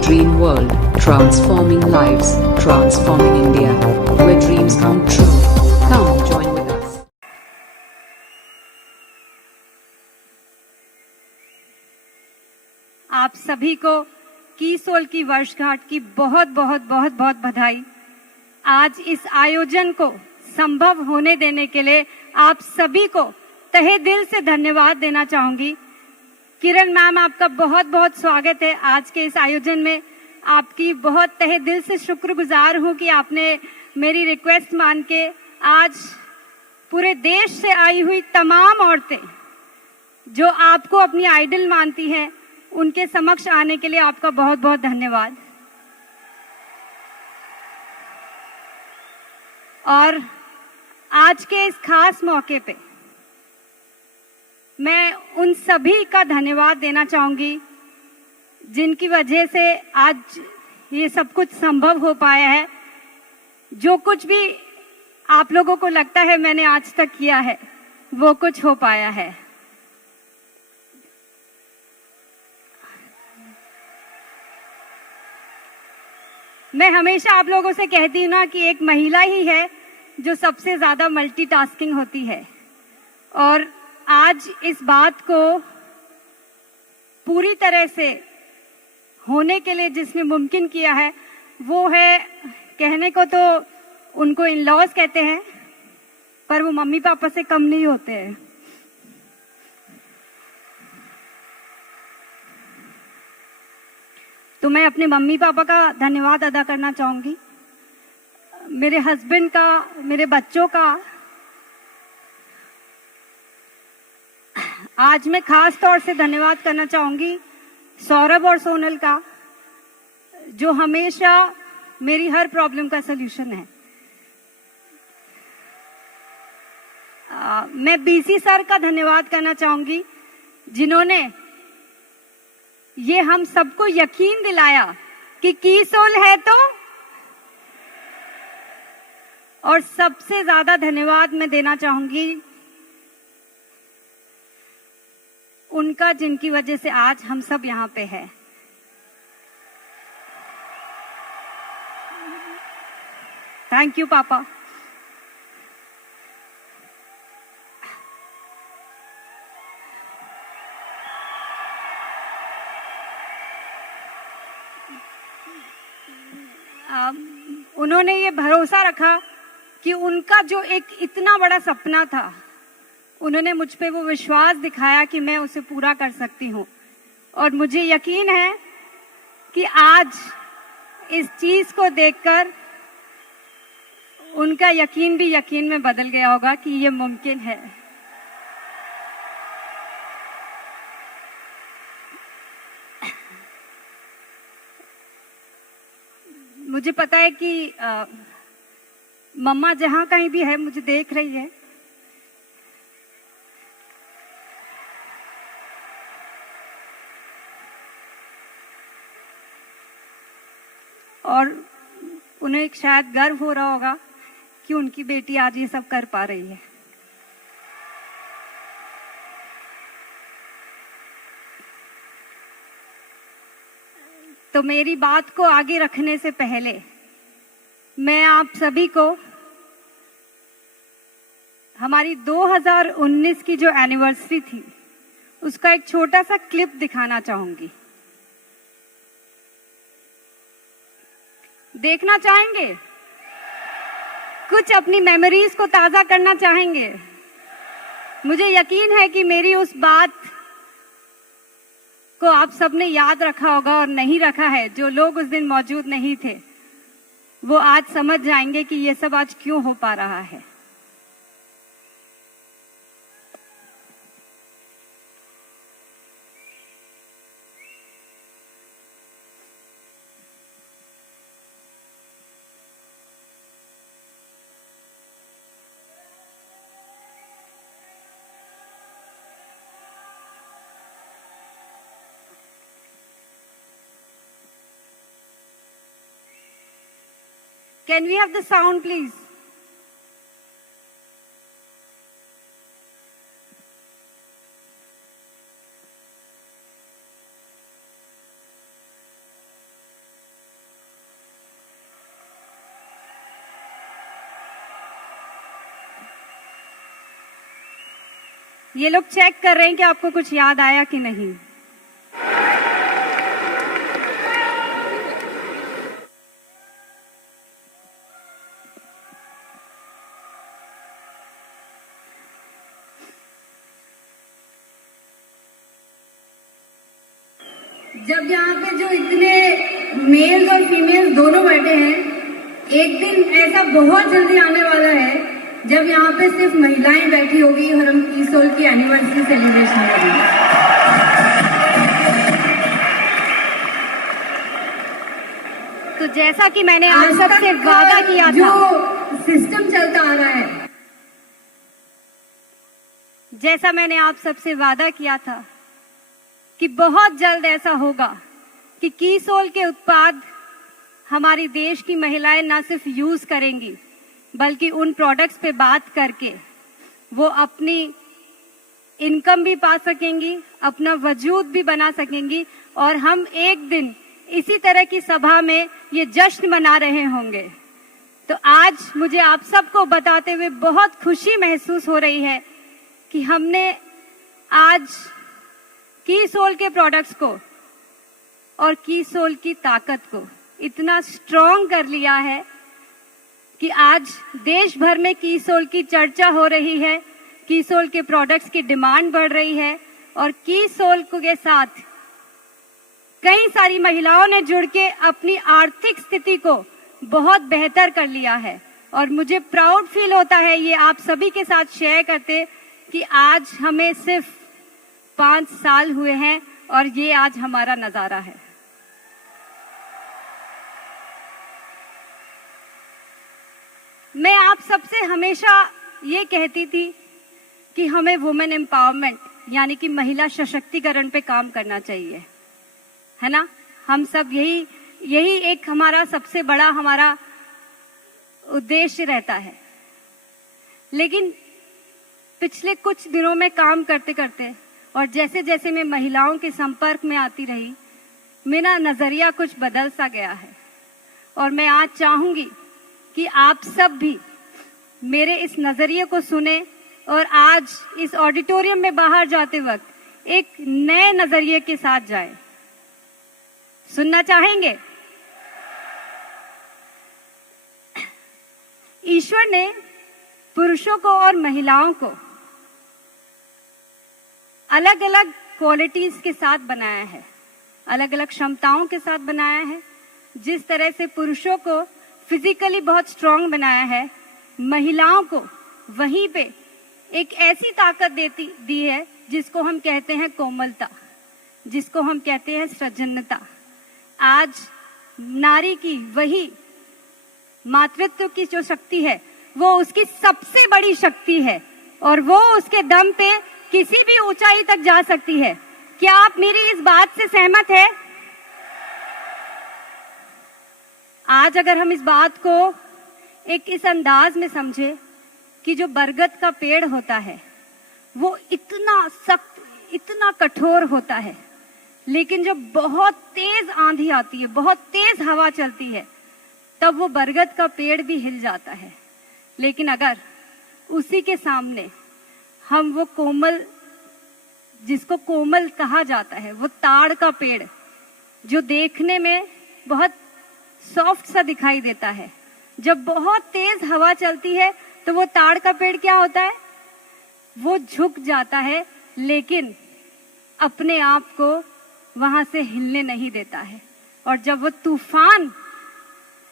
dream world, transforming lives, transforming India, where dreams come true. Come join with us. आप सभी को कीसोल की वर्षगांठ की बहुत बहुत बहुत बहुत बधाई। आज इस आयोजन को संभव होने देने के लिए आप सभी को तहे दिल से धन्यवाद देना चाहूंगी। किरण मैम, आपका बहुत बहुत स्वागत है आज के इस आयोजन में। आपकी बहुत तहे दिल से शुक्रगुजार हूं कि आपने मेरी रिक्वेस्ट मान के आज पूरे देश से आई हुई तमाम औरतें जो आपको अपनी आइडल मानती हैं, उनके समक्ष आने के लिए आपका बहुत बहुत धन्यवाद। और आज के इस खास मौके पे मैं उन सभी का धन्यवाद देना चाहूंगी जिनकी वजह से आज ये सब कुछ संभव हो पाया है। जो कुछ भी आप लोगों को लगता है मैंने आज तक किया है, वो कुछ हो पाया है। मैं हमेशा आप लोगों से कहती हूँ ना कि एक महिला ही है जो सबसे ज्यादा मल्टीटास्किंग होती है, और आज इस बात को पूरी तरह से होने के लिए जिसने मुमकिन किया है वो है, कहने को तो उनको इन लॉज कहते हैं, पर वो मम्मी पापा से कम नहीं होते हैं। तो मैं अपने मम्मी पापा का धन्यवाद अदा करना चाहूंगी, मेरे हस्बैंड का, मेरे बच्चों का। आज मैं खास तौर से धन्यवाद करना चाहूंगी सौरभ और सोनल का, जो हमेशा मेरी हर प्रॉब्लम का सलूशन है। मैं बीसी सर का धन्यवाद करना चाहूंगी, जिन्होंने ये हम सबको यकीन दिलाया कि कीसोल है तो। और सबसे ज्यादा धन्यवाद मैं देना चाहूंगी उनका, जिनकी वजह से आज हम सब यहाँ पे हैं। थैंक यू पापा। उन्होंने ये भरोसा रखा कि उनका जो एक इतना बड़ा सपना था, उन्होंने मुझ पे वो विश्वास दिखाया कि मैं उसे पूरा कर सकती हूँ। और मुझे यकीन है कि आज इस चीज को देखकर उनका यकीन भी यकीन में बदल गया होगा कि ये मुमकिन है। मुझे पता है कि मम्मा जहां कहीं भी है मुझे देख रही है। और उन्हें शायद गर्व हो रहा होगा कि उनकी बेटी आज ये सब कर पा रही है। तो मेरी बात को आगे रखने से पहले मैं आप सभी को हमारी 2019 की जो एनिवर्सरी थी उसका एक छोटा सा क्लिप दिखाना चाहूंगी। देखना चाहेंगे? कुछ अपनी मेमोरीज को ताजा करना चाहेंगे? मुझे यकीन है कि मेरी उस बात को आप सबने याद रखा होगा, और नहीं रखा है जो लोग उस दिन मौजूद नहीं थे वो आज समझ जाएंगे कि ये सब आज क्यों हो पा रहा है। Can we have the sound, please? ये लोग चेक कर रहे हैं कि आपको कुछ याद आया कि नहीं। जब यहाँ पे जो इतने मेल्स और फीमेल्स दोनों बैठे हैं, एक दिन ऐसा बहुत जल्दी आने वाला है जब यहाँ पे सिर्फ महिलाएं बैठी होगी और हम कीसोल की एनिवर्सरी सेलिब्रेशन करेंगे। तो जैसा कि मैंने आप सबसे वादा किया था, जो सिस्टम चलता आ रहा है, जैसा मैंने आप सबसे वादा किया था कि बहुत जल्द ऐसा होगा कि कीसोल के उत्पाद हमारी देश की महिलाएं ना सिर्फ यूज करेंगी बल्कि उन प्रोडक्ट्स पे बात करके वो अपनी इनकम भी पा सकेंगी, अपना वजूद भी बना सकेंगी और हम एक दिन इसी तरह की सभा में ये जश्न मना रहे होंगे। तो आज मुझे आप सबको बताते हुए बहुत खुशी महसूस हो रही है कि हमने आज कीसोल के प्रोडक्ट्स को और कीसोल की ताकत को इतना स्ट्रॉन्ग कर लिया है कि आज देश भर में कीसोल की चर्चा हो रही है, कीसोल के प्रोडक्ट्स की डिमांड बढ़ रही है और कीसोल के साथ कई सारी महिलाओं ने जुड़ के अपनी आर्थिक स्थिति को बहुत बेहतर कर लिया है। और मुझे प्राउड फील होता है ये आप सभी के साथ शेयर करते कि आज हमें सिर्फ 5 साल हुए हैं और ये आज हमारा नजारा है। मैं आप सबसे हमेशा ये कहती थी कि हमें वुमेन एम्पावरमेंट यानी कि महिला सशक्तिकरण पे काम करना चाहिए, है ना। हम सब यही एक हमारा सबसे बड़ा हमारा उद्देश्य रहता है। लेकिन पिछले कुछ दिनों में काम करते करते और जैसे जैसे मैं महिलाओं के संपर्क में आती रही, मेरा नजरिया कुछ बदल सा गया है। और मैं आज चाहूंगी कि आप सब भी मेरे इस नजरिए को सुने और आज इस ऑडिटोरियम में बाहर जाते वक्त एक नए नजरिए के साथ जाए। सुनना चाहेंगे? ईश्वर ने पुरुषों को और महिलाओं को अलग अलग क्वालिटीज के साथ बनाया है, अलग अलग क्षमताओं के साथ बनाया है। जिस तरह से पुरुषों को फिजिकली बहुत स्ट्रांग बनाया है, महिलाओं को वहीं पे एक ऐसी ताकत दी है जिसको हम कहते हैं कोमलता, जिसको हम कहते हैं सृजनता। आज नारी की वही मातृत्व की जो शक्ति है वो उसकी सबसे बड़ी शक्ति है और वो उसके दम पे किसी भी ऊंचाई तक जा सकती है। क्या आप मेरी इस बात से सहमत है? आज अगर हम इस बात को एक इस अंदाज में समझे कि जो बरगद का पेड़ होता है वो इतना सख्त, इतना कठोर होता है, लेकिन जब बहुत तेज आंधी आती है, बहुत तेज हवा चलती है, तब वो बरगद का पेड़ भी हिल जाता है। लेकिन अगर उसी के सामने हम वो कोमल, जिसको कोमल कहा जाता है, वो ताड़ का पेड़ जो देखने में बहुत सॉफ्ट सा दिखाई देता है, जब बहुत तेज हवा चलती है तो वो ताड़ का पेड़ क्या होता है? वो झुक जाता है, लेकिन अपने आप को वहां से हिलने नहीं देता है। और जब वो तूफान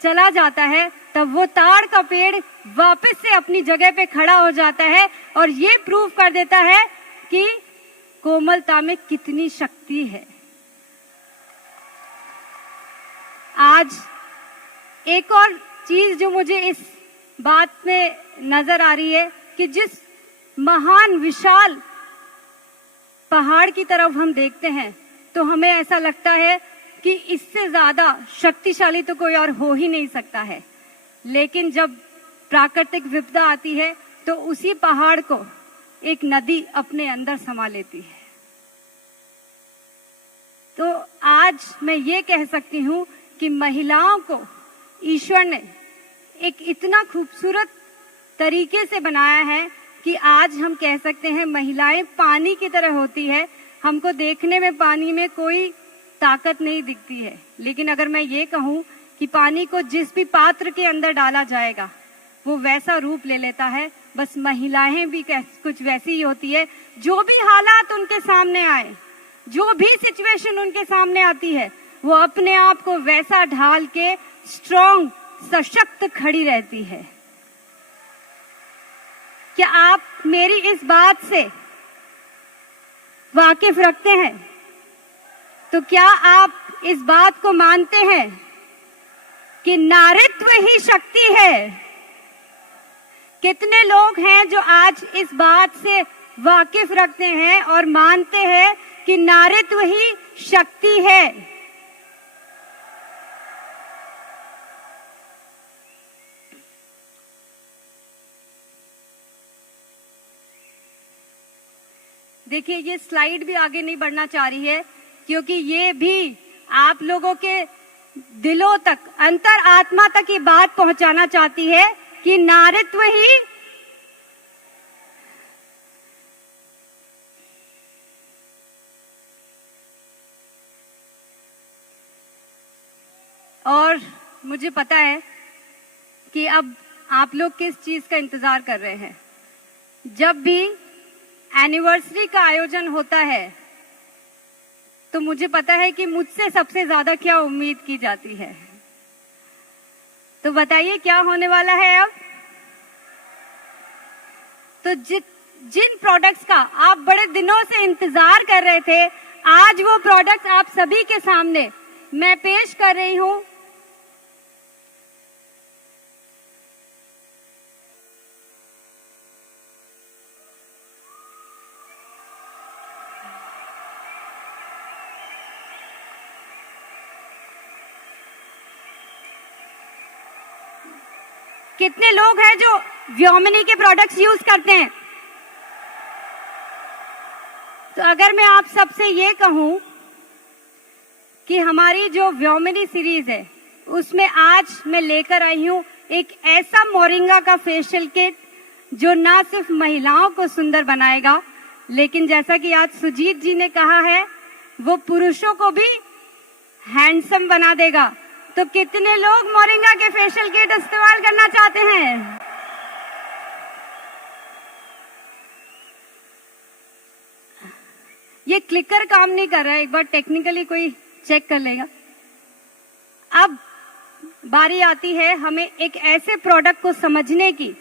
चला जाता है तब वो ताड़ का पेड़ वापस से अपनी जगह पे खड़ा हो जाता है और ये प्रूव कर देता है कि कोमलता में कितनी शक्ति है। आज एक और चीज जो मुझे इस बात में नजर आ रही है कि जिस महान विशाल पहाड़ की तरफ हम देखते हैं तो हमें ऐसा लगता है कि इससे ज्यादा शक्तिशाली तो कोई और हो ही नहीं सकता है। लेकिन जब प्राकृतिक विपदा आती है तो उसी पहाड़ को एक नदी अपने अंदर समा लेती है। तो आज मैं ये कह सकती हूँ कि महिलाओं को ईश्वर ने एक इतना खूबसूरत तरीके से बनाया है कि आज हम कह सकते हैं महिलाएं पानी की तरह होती है। हमको देखने में पानी में कोई ताकत नहीं दिखती है, लेकिन अगर मैं ये कहूं कि पानी को जिस भी पात्र के अंदर डाला जाएगा वो वैसा रूप ले लेता है, बस महिलाएं भी कुछ वैसी ही होती है। जो भी हालात उनके सामने आए, जो भी सिचुएशन उनके सामने आती है, वो अपने आप को वैसा ढाल के स्ट्रॉन्ग, सशक्त खड़ी रहती है। क्या आप मेरी इस बात से वाकिफ रखते हैं? तो क्या आप इस बात को मानते हैं कि नारीत्व ही शक्ति है? कितने लोग हैं जो आज इस बात से वाकिफ रखते हैं और मानते हैं कि नारीत्व ही शक्ति है? देखिए, ये स्लाइड भी आगे नहीं बढ़ना चाह रही है, क्योंकि ये भी आप लोगों के दिलों तक, अंतर आत्मा तक ये बात पहुंचाना चाहती है कि नारीत्व ही और मुझे पता है कि अब आप लोग किस चीज का इंतजार कर रहे हैं। जब भी एनिवर्सरी का आयोजन होता है तो मुझे पता है कि मुझसे सबसे ज्यादा क्या उम्मीद की जाती है। तो बताइए क्या होने वाला है अब? तो जिन प्रोडक्ट्स का आप बड़े दिनों से इंतजार कर रहे थे, आज वो प्रोडक्ट्स आप सभी के सामने मैं पेश कर रही हूं। कितने लोग हैं जो व्योमिनी के प्रोडक्ट्स यूज करते हैं? तो अगर मैं आप सबसे ये कहूं कि हमारी जो व्योमिनी सीरीज है उसमें आज मैं लेकर आई हूं एक ऐसा मोरिंगा का फेशियल किट जो ना सिर्फ महिलाओं को सुंदर बनाएगा, लेकिन जैसा कि आज सुजीत जी ने कहा है, वो पुरुषों को भी हैंडसम बना देगा। तो कितने लोग मोरिंगा के फेशियल किट इस्तेमाल करना चाहते हैं? ये क्लिकर काम नहीं कर रहा है, एक बार टेक्निकली कोई चेक कर लेगा। अब बारी आती है हमें एक ऐसे प्रोडक्ट को समझने की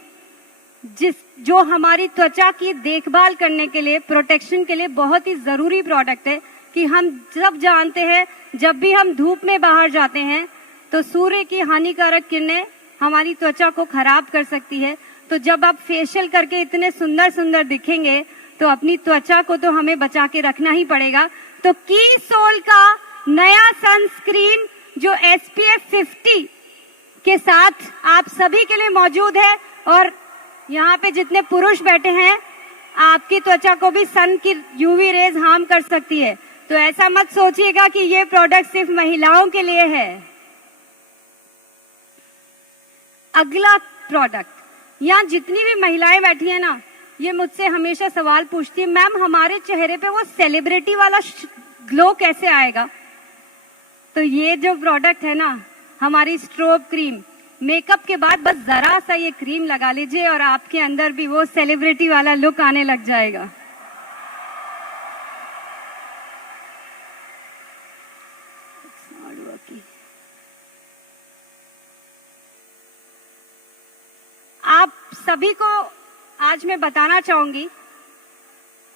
जो हमारी त्वचा की देखभाल करने के लिए, प्रोटेक्शन के लिए बहुत ही जरूरी प्रोडक्ट है। कि हम सब जानते हैं जब भी हम धूप में बाहर जाते हैं तो सूर्य की हानिकारक किरणें हमारी त्वचा को खराब कर सकती है। तो जब आप फेशियल करके इतने सुंदर सुंदर दिखेंगे तो अपनी त्वचा को तो हमें बचा के रखना ही पड़ेगा। तो कीसोल का नया सनस्क्रीन जो SPF 50 के साथ आप सभी के लिए मौजूद है, और यहाँ पे जितने पुरुष बैठे हैं, आपकी त्वचा को भी सन की UV रेज हार्म कर सकती है। तो ऐसा मत सोचिएगा कि ये प्रोडक्ट सिर्फ महिलाओं के लिए है। अगला प्रोडक्ट, यहाँ जितनी भी महिलाएं बैठी हैं ना, ये मुझसे हमेशा सवाल पूछती है, मैम हमारे चेहरे पे वो सेलिब्रिटी वाला ग्लो कैसे आएगा? तो ये जो प्रोडक्ट है ना, हमारी स्ट्रोब क्रीम, मेकअप के बाद बस जरा सा ये क्रीम लगा लीजिए और आपके अंदर भी वो सेलिब्रिटी वाला लुक आने लग जाएगा। आप सभी को आज मैं बताना चाहूंगी,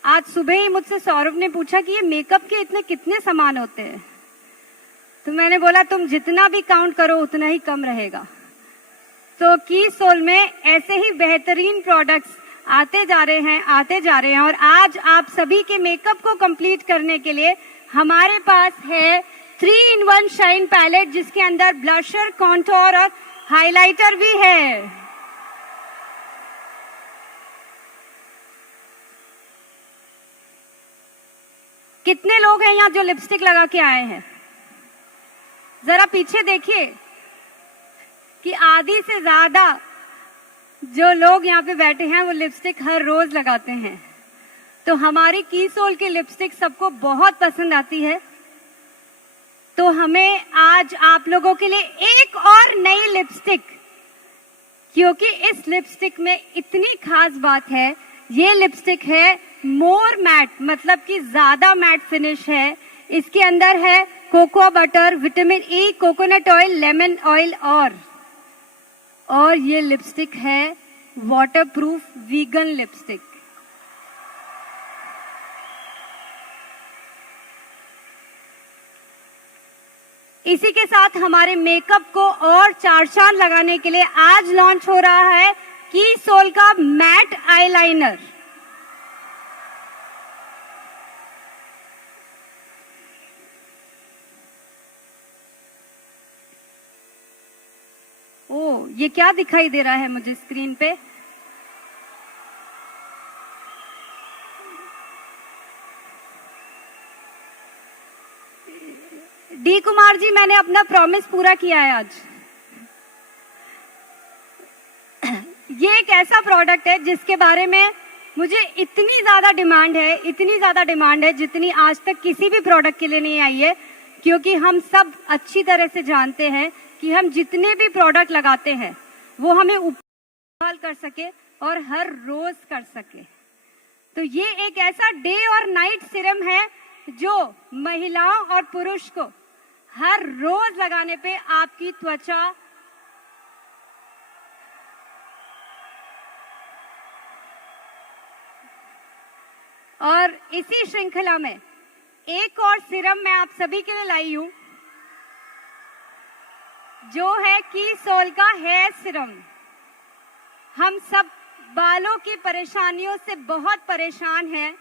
आज सुबह ही मुझसे सौरभ ने पूछा कि ये मेकअप के इतने कितने सामान होते हैं। तो मैंने बोला तुम जितना भी काउंट करो उतना ही कम रहेगा। तो कीसोल में ऐसे ही बेहतरीन प्रोडक्ट्स आते जा रहे हैं और आज आप सभी के मेकअप को कंप्लीट करने के लिए हमारे पास है 3-in-1 शाइन पैलेट, जिसके अंदर ब्लशर, कॉन्टोर और हाइलाइटर भी है। कितने लोग हैं यहाँ जो लिपस्टिक लगा के आए हैं? जरा पीछे देखिए कि आधी से ज्यादा जो लोग यहाँ पे बैठे हैं वो लिपस्टिक हर रोज लगाते हैं, तो हमारी की सोल की लिपस्टिक सबको बहुत पसंद आती है। तो हमें आज आप लोगों के लिए एक और नई लिपस्टिक, क्योंकि इस लिपस्टिक में इतनी खास बात है, ये लिपस्टिक है मोर मैट, मतलब कि ज्यादा मैट फिनिश है। इसके अंदर है cocoa butter, vitamin E, coconut oil, lemon oil और ये लिपस्टिक है वाटरप्रूफ वीगन लिपस्टिक। इसी के साथ हमारे मेकअप को और चार चांद लगाने के लिए आज लॉन्च हो रहा है की सोल का मैट आईलाइनर। ओ, ये क्या दिखाई दे रहा है मुझे स्क्रीन पे? डी कुमार जी, मैंने अपना प्रॉमिस पूरा किया है आज। ये एक ऐसा प्रोडक्ट है जिसके बारे में मुझे इतनी ज्यादा डिमांड है जितनी आज तक किसी भी प्रोडक्ट के लिए नहीं आई है, क्योंकि हम सब अच्छी तरह से जानते हैं कि हम जितने भी प्रोडक्ट लगाते हैं वो हमें इस्तेमाल कर सके और हर रोज कर सके। तो ये एक ऐसा डे और नाइट सीरम है जो महिलाओं और पुरुष को हर रोज लगाने पे आपकी त्वचा और इसी श्रृंखला में एक और सीरम मैं आप सभी के लिए लाई हूं, जो है की सोल का हेयर सीरम। हम सब बालों की परेशानियों से बहुत परेशान हैं,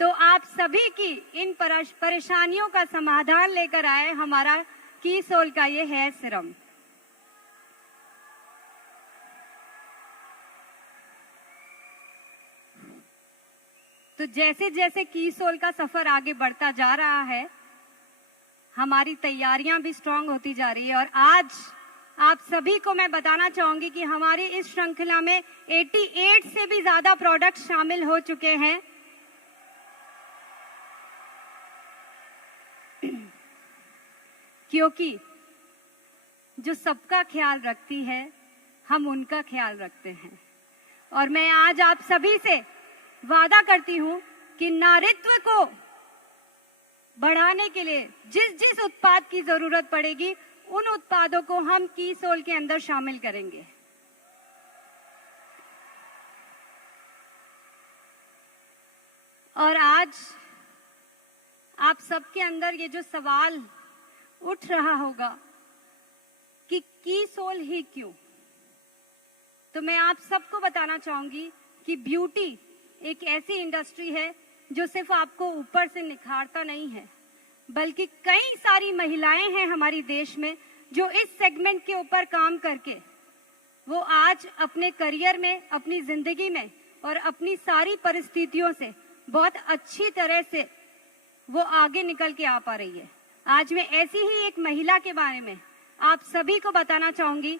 तो आप सभी की इन परेशानियों का समाधान लेकर आए हमारा की सोल का ये हेयर सीरम। तो जैसे जैसे की सोल का सफर आगे बढ़ता जा रहा है, हमारी तैयारियां भी स्ट्रांग होती जा रही है। और आज आप सभी को मैं बताना चाहूंगी कि हमारी इस श्रृंखला में 88 से भी ज्यादा प्रोडक्ट शामिल हो चुके हैं। क्योंकि जो सबका ख्याल रखती है, हम उनका ख्याल रखते हैं। और मैं आज आप सभी से वादा करती हूं कि नारीत्व को बढ़ाने के लिए जिस जिस उत्पाद की जरूरत पड़ेगी, उन उत्पादों को हम की सोल के अंदर शामिल करेंगे। और आज आप सबके अंदर ये जो सवाल उठ रहा होगा कि की सोल ही क्यों, तो मैं आप सबको बताना चाहूंगी कि ब्यूटी एक ऐसी इंडस्ट्री है जो सिर्फ आपको ऊपर से निखारता नहीं है, बल्कि कई सारी महिलाएं हैं हमारी देश में जो इस सेगमेंट के ऊपर काम करके वो आज अपने करियर में, अपनी जिंदगी में और अपनी सारी परिस्थितियों से बहुत अच्छी तरह से वो आगे निकल के आ पा रही है। आज मैं ऐसी ही एक महिला के बारे में आप सभी को बताना चाहूंगी,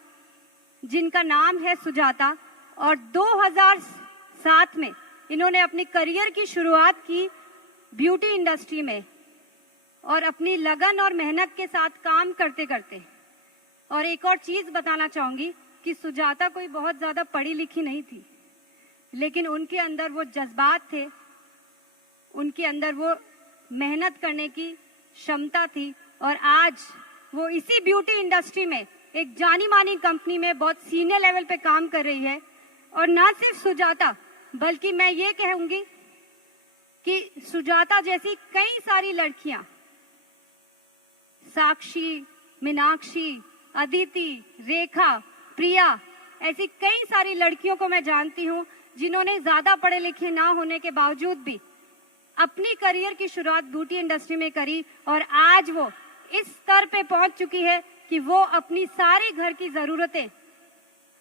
जिनका नाम है सुजाता, और 2007 में इन्होंने अपनी करियर की शुरुआत की ब्यूटी इंडस्ट्री में, और अपनी लगन और मेहनत के साथ काम करते करते। और एक और चीज बताना चाहूंगी कि सुजाता कोई बहुत ज्यादा पढ़ी लिखी नहीं थी, लेकिन उनके अंदर वो जज्बात थे, उनके अंदर वो मेहनत करने की क्षमता थी, और आज वो इसी ब्यूटी इंडस्ट्री में एक जानी मानी कंपनी में बहुत सीनियर लेवल पे काम कर रही है। और ना सिर्फ सुजाता, बल्कि मैं ये कहूंगी कि सुजाता जैसी कई सारी लड़कियां, साक्षी, मीनाक्षी, अदिति, रेखा, प्रिया, ऐसी कई सारी लड़कियों को मैं जानती हूं जिन्होंने ज्यादा पढ़े लिखे ना होने के बावजूद भी अपनी करियर की शुरुआत ब्यूटी इंडस्ट्री में करी, और आज वो इस स्तर पे पहुंच चुकी है कि वो अपनी सारी घर की जरूरतें,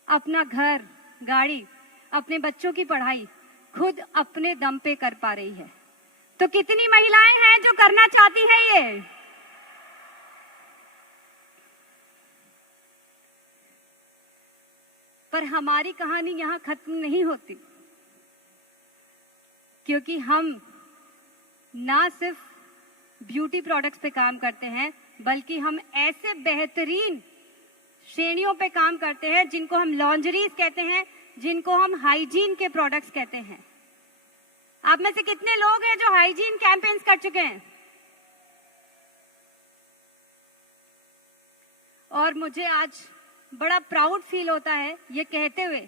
अपना घर, गाड़ी, अपने बच्चों की पढ़ाई खुद अपने दम पे कर पा रही है। तो कितनी महिलाएं हैं जो करना चाहती हैं ये? पर हमारी कहानी यहाँ खत्म नहीं होती, क्योंकि हम ना सिर्फ ब्यूटी प्रोडक्ट्स पे काम करते हैं, बल्कि हम ऐसे बेहतरीन श्रेणियों पे काम करते हैं जिनको हम लॉन्जरीज कहते हैं, जिनको हम हाइजीन के प्रोडक्ट्स कहते हैं। आप में से कितने लोग हैं जो हाइजीन कैंपेन्स कर चुके हैं? और मुझे आज बड़ा प्राउड फील होता है ये कहते हुए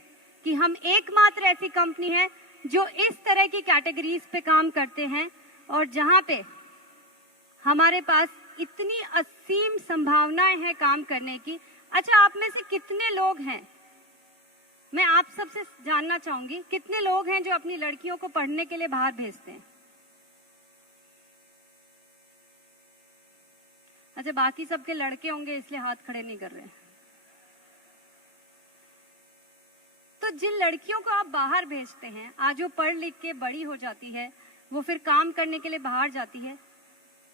कि हम एकमात्र ऐसी कंपनी है जो इस तरह की कैटेगरीज पे काम करते हैं और जहां पे हमारे पास इतनी असीम संभावनाएं हैं काम करने की। अच्छा, आप में से कितने लोग हैं, मैं आप सबसे जानना चाहूंगी, कितने लोग हैं जो अपनी लड़कियों को पढ़ने के लिए बाहर भेजते हैं? अच्छा, बाकी सबके लड़के होंगे इसलिए हाथ खड़े नहीं कर रहे। तो जिन लड़कियों को आप बाहर भेजते हैं, आज वो पढ़ लिख के बड़ी हो जाती है, वो फिर काम करने के लिए बाहर जाती है,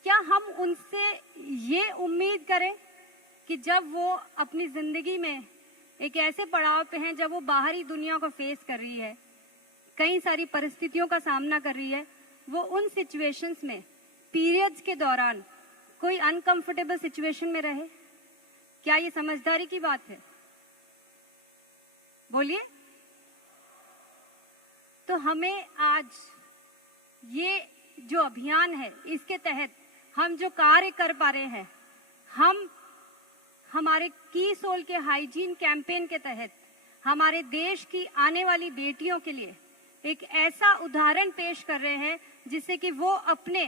क्या हम उनसे ये उम्मीद करें कि जब वो अपनी जिंदगी में एक ऐसे पड़ाव पे हैं जब वो बाहरी दुनिया को फेस कर रही है, कई सारी परिस्थितियों का सामना कर रही है, वो उन सिचुएशंस में पीरियड्स के दौरान कोई अनकंफर्टेबल सिचुएशन में रहे? क्या ये समझदारी की बात है? बोलिए। तो हमें आज ये जो अभियान है, इसके तहत हम जो कार्य कर पा रहे हैं, हम हमारे की सोल के हाइजीन कैंपेन के तहत हमारे देश की आने वाली बेटियों के लिए एक ऐसा उदाहरण पेश कर रहे हैं जिससे कि वो अपने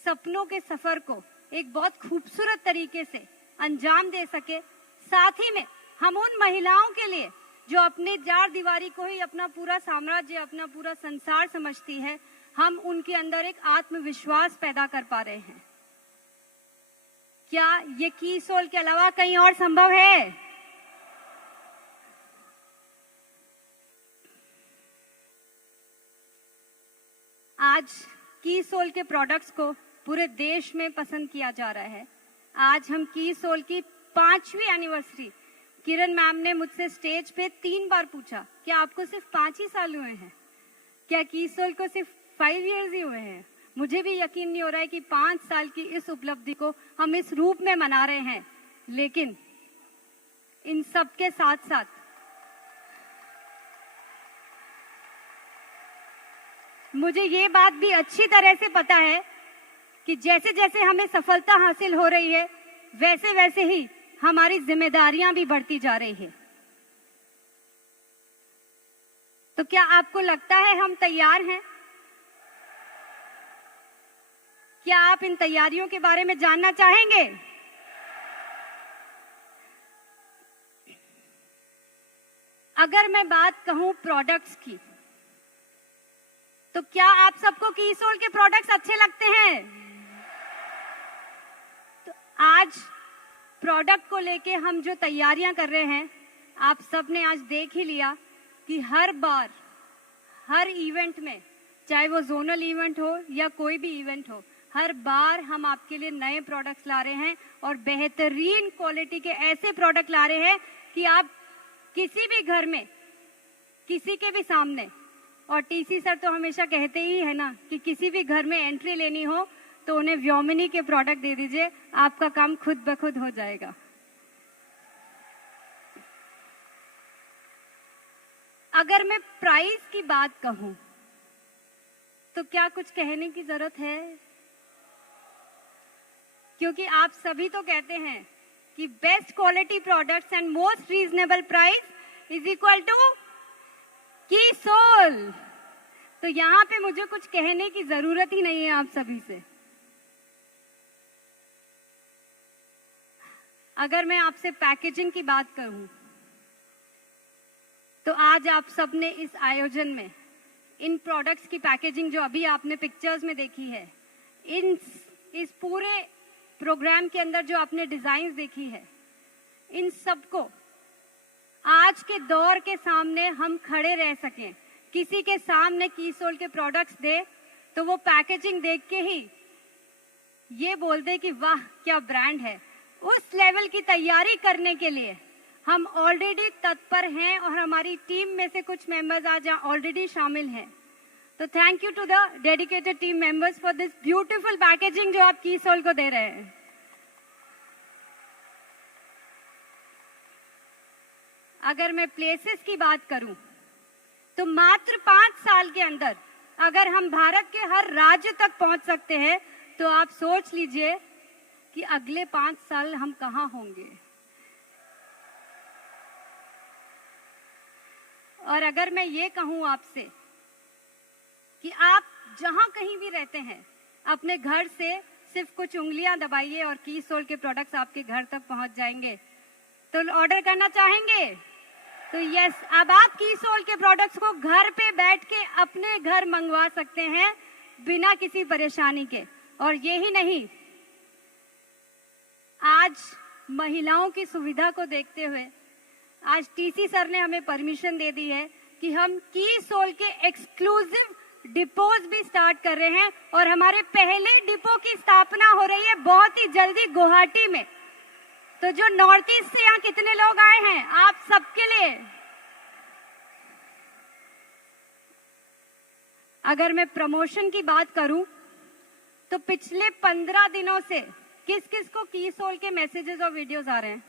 सपनों के सफर को एक बहुत खूबसूरत तरीके से अंजाम दे सके। साथ ही में हम उन महिलाओं के लिए जो अपने चार दीवारी को ही अपना पूरा साम्राज्य, अपना पूरा संसार समझती है, हम उनके अंदर एक आत्मविश्वास पैदा कर पा रहे हैं। क्या ये की सोल के अलावा कहीं और संभव है? आज की सोल के प्रोडक्ट्स को पूरे देश में पसंद किया जा रहा है। आज हम की सोल की 5वीं एनिवर्सरी, किरण मैम ने मुझसे स्टेज पे 3 बार पूछा, क्या आपको सिर्फ 5 ही साल हुए हैं? क्या की सोल को सिर्फ 5 इयर्स ही हुए हैं? मुझे भी यकीन नहीं हो रहा है कि 5 साल की इस उपलब्धि को हम इस रूप में मना रहे हैं। लेकिन इन सब के साथ साथ मुझे ये बात भी अच्छी तरह से पता है कि जैसे जैसे हमें सफलता हासिल हो रही है, वैसे वैसे ही हमारी जिम्मेदारियां भी बढ़ती जा रही है। तो क्या आपको लगता है हम तैयार हैं? क्या आप इन तैयारियों के बारे में जानना चाहेंगे? अगर मैं बात कहूं प्रोडक्ट्स की, तो क्या आप सबको की सोल के प्रोडक्ट्स अच्छे लगते हैं? तो आज प्रोडक्ट को लेके हम जो तैयारियां कर रहे हैं, आप सबने आज देख ही लिया कि हर बार हर इवेंट में, चाहे वो जोनल इवेंट हो या कोई भी इवेंट हो, हर बार हम आपके लिए नए प्रोडक्ट्स ला रहे हैं और बेहतरीन क्वालिटी के ऐसे प्रोडक्ट ला रहे हैं कि आप किसी भी घर में, किसी के भी सामने, और टीसी सर तो हमेशा कहते ही है ना कि किसी भी घर में एंट्री लेनी हो तो उन्हें व्योमिनी के प्रोडक्ट दे दीजिए, आपका काम खुद ब खुद हो जाएगा। अगर मैं प्राइस की बात कहूं तो क्या कुछ कहने की जरूरत है? क्योंकि आप सभी तो कहते हैं कि best quality products and most reasonable price is equal to key soul. तो यहाँ पे मुझे कुछ कहने की जरूरत ही नहीं है आप सभी से। अगर मैं आपसे पैकेजिंग की बात करूं तो आज आप सबने इस आयोजन में इन प्रोडक्ट्स की पैकेजिंग जो अभी आपने पिक्चर्स में देखी है, इस पूरे प्रोग्राम के अंदर जो आपने डिजाइन्स देखी है, इन सबको आज के दौर के सामने हम खड़े रह सकें, किसी के सामने की सोल के प्रोडक्ट्स दे तो वो पैकेजिंग देख के ही ये बोल दे कि वाह क्या ब्रांड है। उस लेवल की तैयारी करने के लिए हम ऑलरेडी तत्पर हैं और हमारी टीम में से कुछ मेंबर्स आज ऑलरेडी शामिल हैं। तो thank you to the dedicated team members for this beautiful packaging जो आप कीसोल को दे रहे हैं। अगर मैं प्लेसेस की बात करूं तो मात्र 5 साल के अंदर अगर हम भारत के हर राज्य तक पहुंच सकते हैं तो आप सोच लीजिए कि अगले 5 साल हम कहां होंगे। और अगर मैं ये कहूं आपसे कि आप जहां कहीं भी रहते हैं अपने घर से सिर्फ कुछ उंगलियां दबाइए और कीसोल के प्रोडक्ट्स आपके घर तक पहुंच जाएंगे। तो ऑर्डर करना चाहेंगे? तो यस, अब आप कीसोल के प्रोडक्ट्स को घर पे बैठ के अपने घर मंगवा सकते हैं बिना किसी परेशानी के। और यही नहीं, आज महिलाओं की सुविधा को देखते हुए आज टीसी सर ने हमें परमिशन दे दी है कि हम कीसोल के एक्सक्लूसिव डिपोज भी स्टार्ट कर रहे हैं और हमारे पहले डिपो की स्थापना हो रही है बहुत ही जल्दी गुवाहाटी में। तो जो नॉर्थ ईस्ट से यहाँ कितने लोग आए हैं, आप सबके लिए अगर मैं प्रमोशन की बात करूं तो पिछले 15 दिनों से किस किस को कीसोल के मैसेजेस और वीडियोस आ रहे हैं?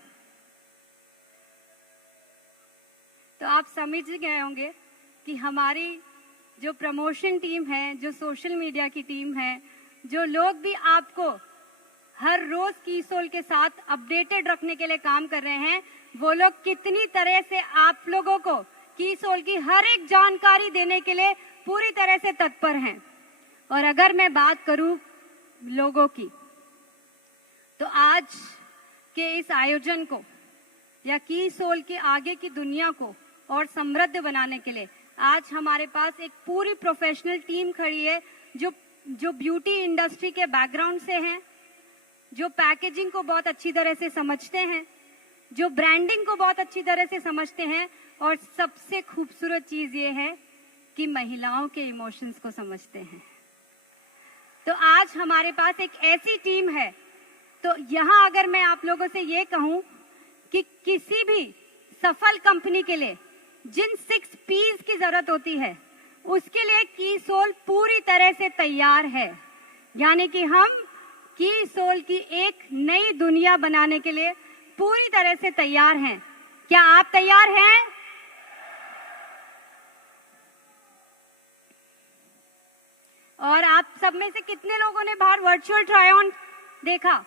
तो आप समझ गए होंगे कि हमारी जो प्रमोशन टीम है, जो सोशल मीडिया की टीम है, जो लोग भी आपको हर रोज कीसोल के साथ अपडेटेड रखने के लिए काम कर रहे हैं, वो लोग कितनी तरह से आप लोगों को कीसोल की हर एक जानकारी देने के लिए पूरी तरह से तत्पर हैं। और अगर मैं बात करूं लोगों की, तो आज के इस आयोजन को या कीसोल के आगे की दुनिया को और समृद्ध बनाने के लिए आज हमारे पास एक पूरी प्रोफेशनल टीम खड़ी है जो ब्यूटी इंडस्ट्री के बैकग्राउंड से हैं, जो पैकेजिंग को बहुत अच्छी तरह से समझते हैं, जो ब्रांडिंग को बहुत अच्छी तरह से समझते हैं और सबसे खूबसूरत चीज ये है कि महिलाओं के इमोशंस को समझते हैं। तो आज हमारे पास एक ऐसी टीम है। तो यहाँ अगर मैं आप लोगों से ये कहूं कि किसी भी सफल कंपनी के लिए जिन 6 P's की जरूरत होती है उसके लिए कीसोल पूरी तरह से तैयार है। यानी कि हम कीसोल की एक नई दुनिया बनाने के लिए पूरी तरह से तैयार हैं। क्या आप तैयार हैं? और आप सब में से कितने लोगों ने बाहर वर्चुअल ट्राई ऑन देखा?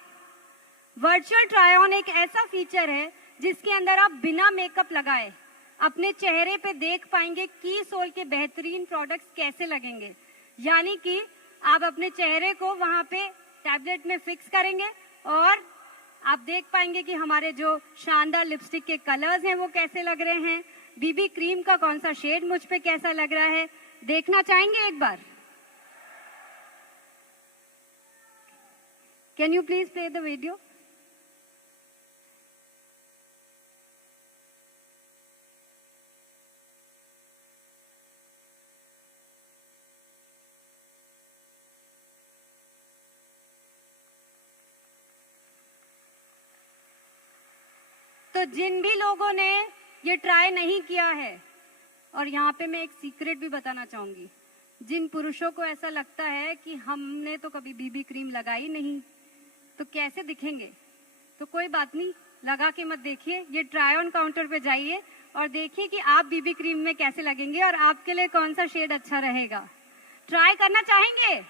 वर्चुअल ट्राई ऑन एक ऐसा फीचर है जिसके अंदर आप बिना मेकअप लगाए अपने चेहरे पे देख पाएंगे कीसोल के बेहतरीन प्रोडक्ट्स कैसे लगेंगे। यानी कि आप अपने चेहरे को वहां पे टैबलेट में फिक्स करेंगे और आप देख पाएंगे कि हमारे जो शानदार लिपस्टिक के कलर्स हैं वो कैसे लग रहे हैं, बीबी क्रीम का कौन सा शेड मुझ पे कैसा लग रहा है। देखना चाहेंगे एक बार? Can you please play the video? तो जिन भी लोगों ने ये ट्राई नहीं किया है, और यहाँ पे मैं एक सीक्रेट भी बताना चाहूंगी, जिन पुरुषों को ऐसा लगता है कि हमने तो कभी बीबी क्रीम लगाई नहीं तो कैसे दिखेंगे, तो कोई बात नहीं, लगा के मत देखिए। ये ट्राई ऑन काउंटर पे जाइए और देखिए कि आप बीबी क्रीम में कैसे लगेंगे और आपके लिए कौन सा शेड अच्छा रहेगा। ट्राई करना चाहेंगे?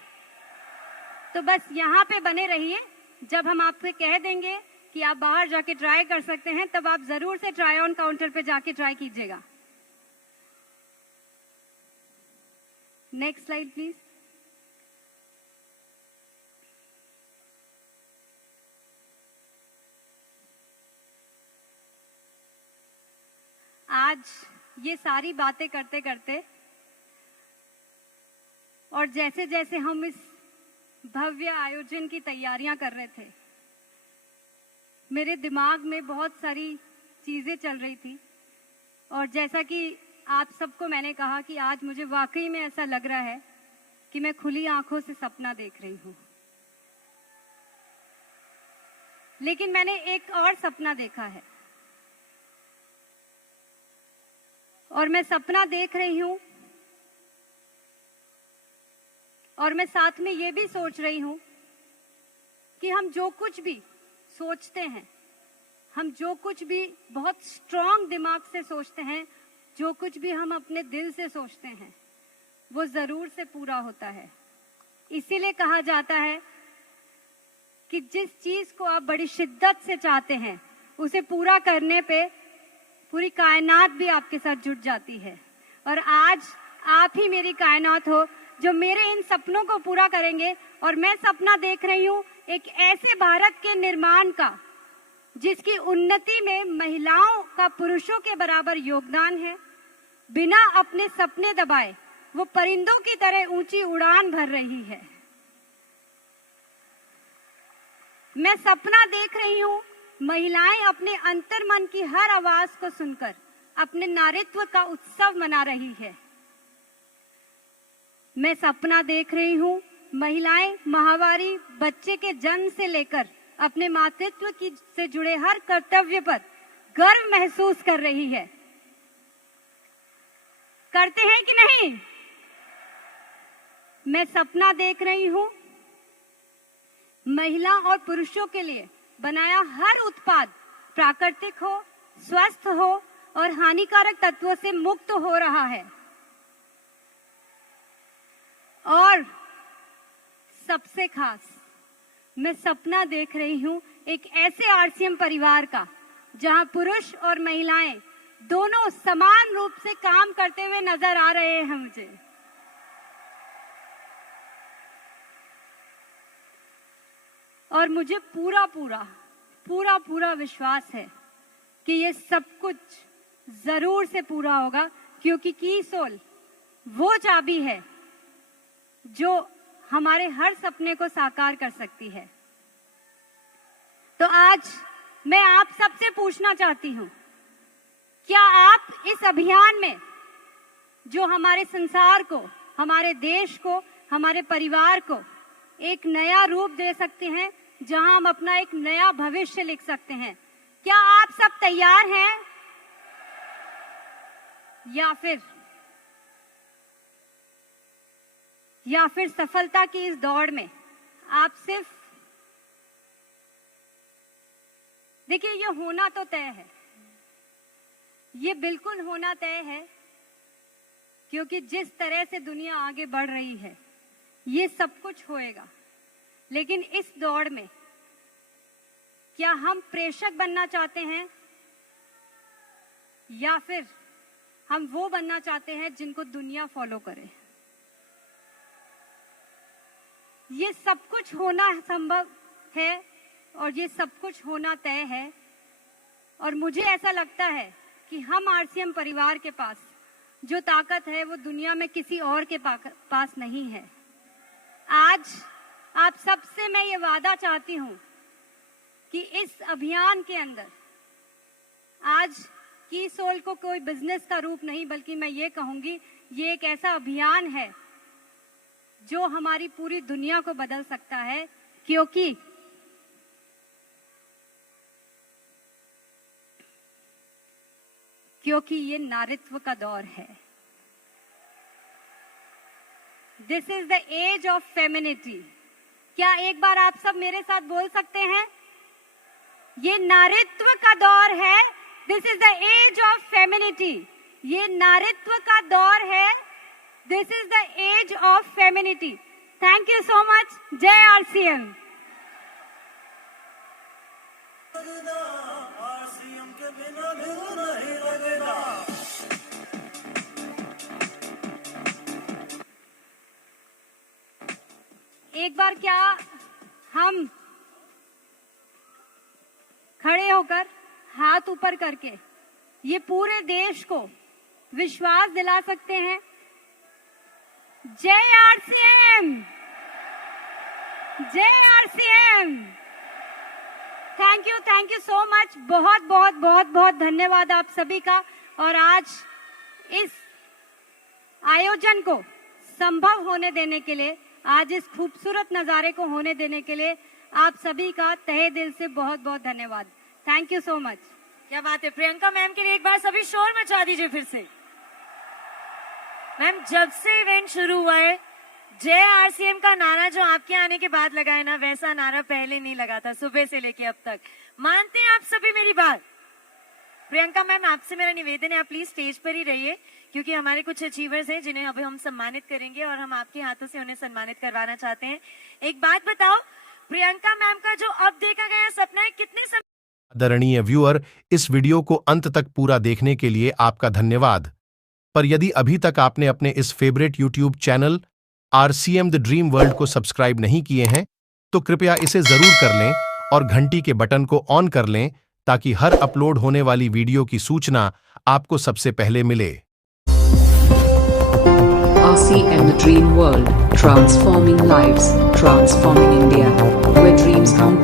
तो बस यहाँ पे बने रहिए। जब हम आपसे कह देंगे कि आप बाहर जाके ट्राई कर सकते हैं, तब आप जरूर से ट्राई ऑन काउंटर पे जाके ट्राई कीजिएगा। Next slide please. आज ये सारी बातें करते करते और जैसे जैसे हम इस भव्य आयोजन की तैयारियां कर रहे थे, मेरे दिमाग में बहुत सारी चीजें चल रही थी। और जैसा कि आप सबको मैंने कहा कि आज मुझे वाकई में ऐसा लग रहा है कि मैं खुली आंखों से सपना देख रही हूं। लेकिन मैंने एक और सपना देखा है। और मैं सपना देख रही हूं और मैं साथ में ये भी सोच रही हूं कि हम जो कुछ भी सोचते हैं, हम जो कुछ भी बहुत स्ट्रांग दिमाग से सोचते हैं, जो कुछ भी हम अपने दिल से सोचते हैं, वो जरूर से पूरा होता है। इसीलिए कहा जाता है कि जिस चीज को आप बड़ी शिद्दत से चाहते हैं, उसे पूरा करने पे पूरी कायनात भी आपके साथ जुट जाती है। और आज आप ही मेरी कायनात हो जो मेरे इन सपनों को पूरा करेंगे। और मैं सपना देख रही हूं एक ऐसे भारत के निर्माण का जिसकी उन्नति में महिलाओं का पुरुषों के बराबर योगदान है। बिना अपने सपने दबाए वो परिंदों की तरह ऊंची उड़ान भर रही है। मैं सपना देख रही हूं महिलाएं अपने अंतर्मन की हर आवाज को सुनकर अपने नारीत्व का उत्सव मना रही है। मैं सपना देख रही हूं महिलाएं माहवारी बच्चे के जन्म से लेकर अपने मातृत्व की से जुड़े हर कर्तव्य पर गर्व महसूस कर रही है। करते हैं कि नहीं? मैं सपना देख रही हूं महिला और पुरुषों के लिए बनाया हर उत्पाद प्राकृतिक हो, स्वस्थ हो और हानिकारक तत्वों से मुक्त हो रहा है। और सबसे खास मैं सपना देख रही हूं एक ऐसे आरसीएम परिवार का जहां पुरुष और महिलाएं दोनों समान रूप से काम करते हुए नजर आ रहे हैं मुझे। और मुझे पूरा विश्वास है कि ये सब कुछ जरूर से पूरा होगा, क्योंकि की सोल वो चाबी है जो हमारे हर सपने को साकार कर सकती है। तो आज मैं आप सबसे पूछना चाहती हूं, क्या आप इस अभियान में जो हमारे संसार को, हमारे देश को, हमारे परिवार को एक नया रूप दे सकते हैं, जहां हम अपना एक नया भविष्य लिख सकते हैं? क्या आप सब तैयार हैं? या फिर सफलता की इस दौड़ में आप सिर्फ, देखिए ये होना तो तय है, ये बिल्कुल होना तय है, क्योंकि जिस तरह से दुनिया आगे बढ़ रही है ये सब कुछ होएगा। लेकिन इस दौड़ में क्या हम प्रेषक बनना चाहते हैं या फिर हम वो बनना चाहते हैं जिनको दुनिया फॉलो करे? ये सब कुछ होना संभव है और ये सब कुछ होना तय है। और मुझे ऐसा लगता है कि हम आरसीएम परिवार के पास जो ताकत है वो दुनिया में किसी और के पास नहीं है। आज आप सबसे मैं ये वादा चाहती हूं कि इस अभियान के अंदर आज की सोल को कोई बिजनेस का रूप नहीं, बल्कि मैं ये कहूंगी ये एक ऐसा अभियान है जो हमारी पूरी दुनिया को बदल सकता है, क्योंकि ये नारीत्व का दौर है। This is the age of femininity. क्या एक बार आप सब मेरे साथ बोल सकते हैं? ये नारीत्व का दौर है। This is the age of femininity. ये नारीत्व का दौर है। This is the age of femininity. Thank you so much. जय आरसीएम। एक बार क्या हम खड़े होकर हाथ ऊपर करके ये पूरे देश को विश्वास दिला सकते हैं? जय आरसीएम, जय RCM. Thank you so much. बहुत बहुत बहुत बहुत धन्यवाद आप सभी का। और आज इस आयोजन को संभव होने देने के लिए, आज इस खूबसूरत नजारे को होने देने के लिए आप सभी का तहे दिल से बहुत बहुत धन्यवाद। Thank you so much. क्या बात है। प्रियंका मैम के लिए एक बार सभी शोर मचा दीजिए फिर से। मैम जब से इवेंट शुरू हुआ है, जय आरसीएम का नारा जो आपके आने के बाद लगा है ना, वैसा नारा पहले नहीं लगा था, सुबह से लेके अब तक। मानते हैं आप सभी मेरी बात? प्रियंका मैम, आपसे मेरा निवेदन है, आप प्लीज स्टेज पर ही रहिए, क्योंकि हमारे कुछ अचीवर्स हैं जिन्हें अभी हम सम्मानित करेंगे और हम आपके हाथों से उन्हें सम्मानित करवाना चाहते हैं। एक बात बताओ, प्रियंका मैम का जो अब देखा गया सपना है, कितने आदरणीय व्यूअर, इस वीडियो को अंत तक पूरा देखने के लिए आपका धन्यवाद। पर यदि अभी तक आपने अपने इस favourite YouTube channel RCM the dream world को सब्सक्राइब नहीं किए हैं, तो कृपया इसे जरूर कर लें और घंटी के बटन को ऑन कर लें, ताकि हर अपलोड होने वाली वीडियो की सूचना आपको सबसे पहले मिले। RCM The Dream World, transforming lives, transforming India, where dreams come